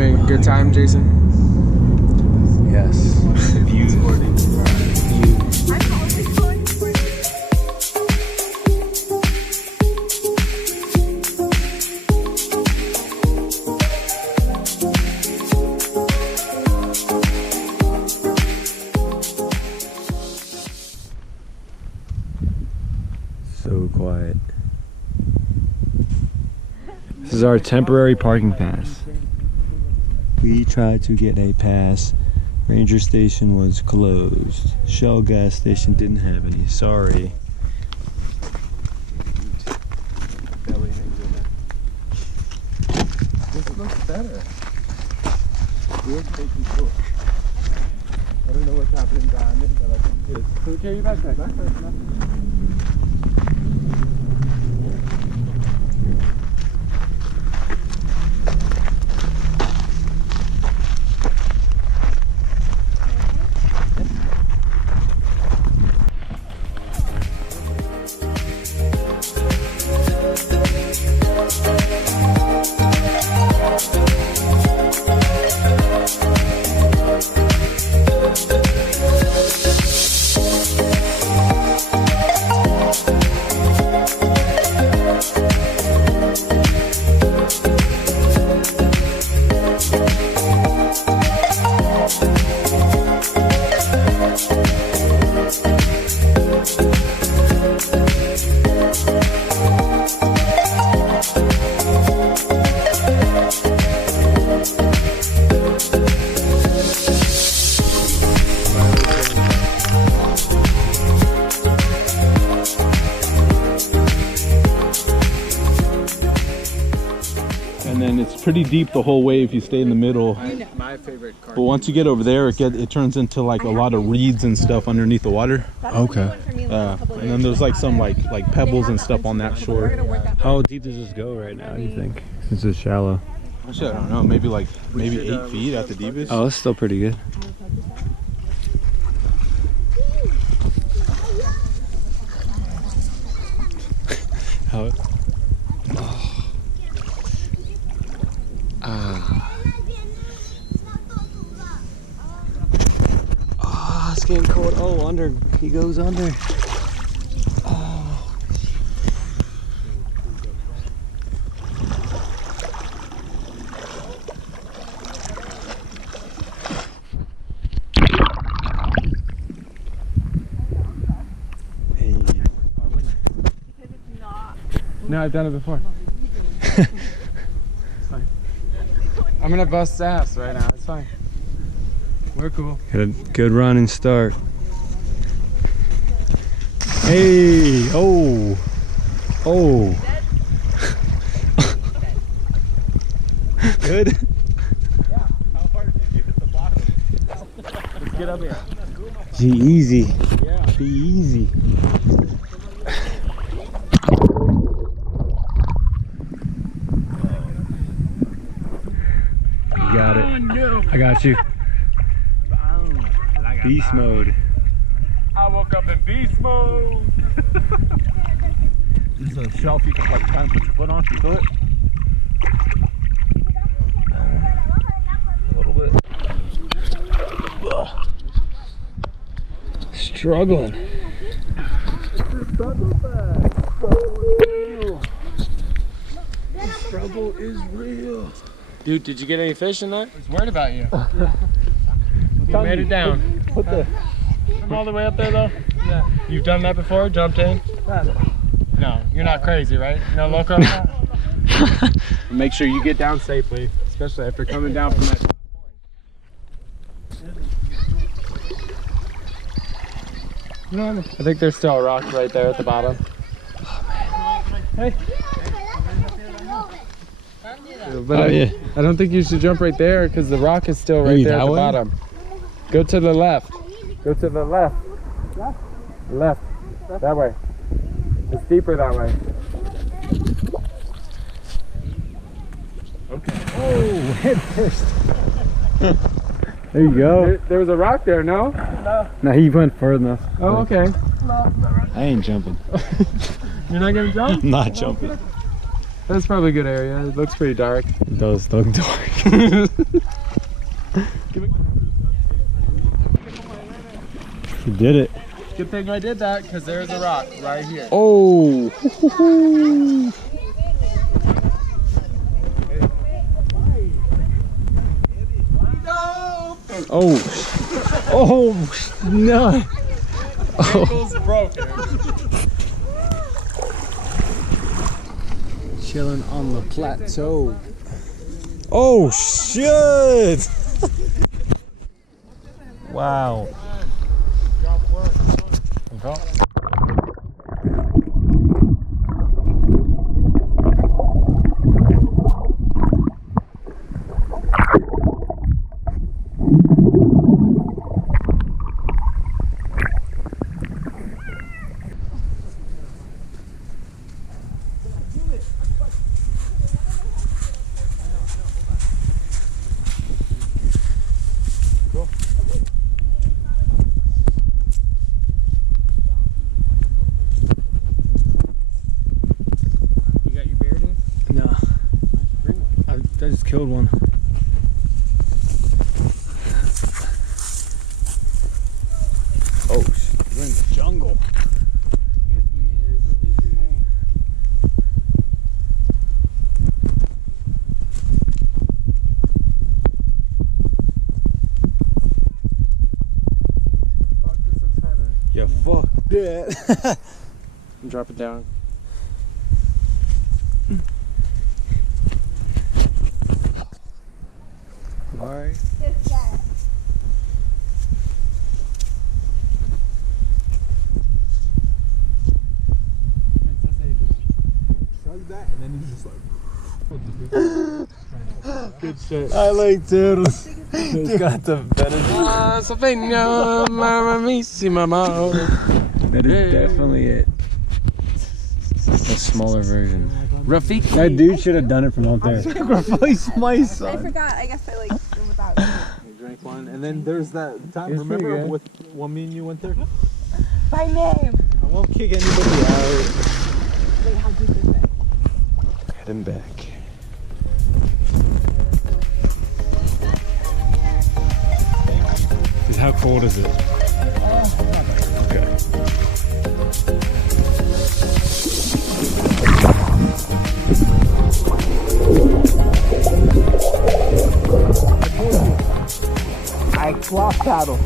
having a good time, Jason? Yes. Views. So quiet. This is our temporary parking pass. We tried to get a pass. Ranger station was closed. Shell gas station didn't have any. Sorry. This looks better. We're taking cool. I don't know what's happening down there, but I think it is. Can we carry you back? And then it's pretty deep the whole way if you stay in the middle. My favorite car. But once you get over there, it turns into like a lot of reeds and stuff underneath the water. Okay. And then there's like some like pebbles and stuff on that shore. How deep does this go right now, you think? Since it's shallow. Actually, I don't know. Maybe 8 feet at the deepest. Oh, it's still pretty good. How? Oh, it's getting cold. Oh, under. He goes under. Oh. Hey. No, I've done it before. I'm gonna bust ass right now. It's fine. We're cool. Good run and start. Hey! Oh! Oh! Good. Yeah. How hard did you hit the bottom? Let's get up here. Be easy. Yeah. Be easy. You got it. No. I got you. Beast mode. I woke up in beast mode. There's a shelf you can like kind of put your foot on. You feel it? A little bit. Ugh. Struggling. The struggle is real. Dude, did you get any fish in that? I was worried about you. You made it down. I'm all the way up there though? Yeah. You've done that before? Jumped in? No, you're not crazy, right? No loco? Make sure you get down safely, especially after coming down from that point. I think there's still a rock right there at the bottom. Hey. But yeah. I don't think you should jump right there because the rock is still right Maybe there at that the way? bottom. Go to the left. Go to the left. Left. That way. It's deeper that way. Okay. Oh, head first. There you go. There was a rock there, no? No, he went further enough. Oh, okay. I ain't jumping. You're not gonna jump? I'm not jumping. That's probably a good area. It looks pretty dark. It does look dark. You did it. Good thing I did that, because there's a rock right here. Oh. Oh. Oh. No. Ankle's broken. Chilling on the plateau. Oh shit! Wow. I just killed one. Oh, we're in the jungle. Yeah, fuck that. Drop it down. Alright. That, and then he's just like, Good shit. I like turtles. It's got the venom. That is definitely it. A smaller version. Rafiki. That dude should have done it from up there. sacrifice my I son. forgot. I guess I like it without. You drank one, and then there's that time. It's pretty Remember good. with when me and you went there? By name. I won't kick anybody out. Wait, how deep is it? Heading back. How cold is it? Okay. I flop paddle.